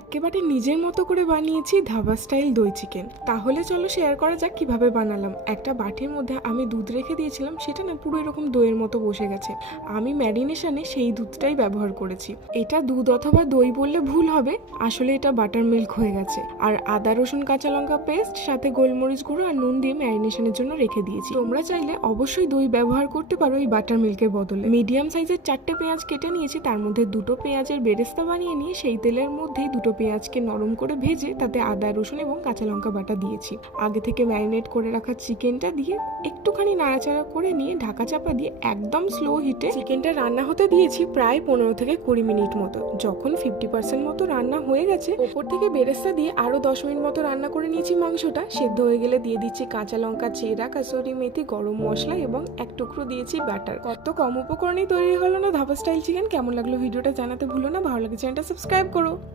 একেবারে নিজের মতো করে বানিয়েছি ধাবা স্টাইল দই চিকেন। তাহলে চলো শেয়ার করা যাক কিভাবে বানালাম। একটা বাটির মধ্যে আমি দুধ রেখে দিয়েছিলাম, সেটা না পুরো এরকম দইয়ের মতো বসে গেছে। আমি ম্যারিনেশনে সেই দুধটাই ব্যবহার করেছি। এটা দুধ অথবা দই বললে ভুল হবে, আসলে এটা বাটার মিল্ক হয়ে গেছে। আর আদা রসুন কাঁচা লঙ্কা পেস্ট সাথে গোলমরিচ গুঁড়ো আর নুন দিয়ে ম্যারিনেশনের জন্য রেখে দিয়েছি। তোমরা চাইলে অবশ্যই দই ব্যবহার করতে পারো এই বাটার মিল্কের বদলে। মিডিয়াম সাইজের 4টে পেঁয়াজ কেটে নিয়েছি, তার মধ্যে 2টো পেঁয়াজের বেরেস্তা বানিয়ে নিয়ে সেই তেলের মধ্যেই 2টো পেঁয়াজকে নরম করে ভেজে তাতে আদা রসুন এবং কাঁচা লঙ্কা বাটা দিয়েছি। আগে থেকে ম্যারিনেট করে রাখা চিকেনটা দিয়ে একটুখানি নাড়াচাড়া করে নিয়ে ঢাকা চাপা দিয়ে একদম স্লো হিটে চিকেনটা রান্না হতে দিয়েছি প্রায় 15 থেকে 20 মিনিট মতো। যখন 50% মতো রান্না হয়ে গেছে, ওপর থেকে বেরেস্তা দিয়ে আরো 10 মিনিট মতো রান্না করে নিয়েছি। মাংসটা সেদ্ধ হয়ে গেলে দিয়ে দিচ্ছি কাঁচা লঙ্কা চেরা, কাসুরি মেথি, গরম মশলা এবং এক টুকরো দিয়েছি বাটার। কত কম উপকরণেই তৈরি হলো না ধাবা স্টাইল চিকেন। কেমন লাগলো ভিডিওটা জানাতে ভুলো না। ভালো লাগে চ্যানেলটা সাবস্ক্রাইব করো।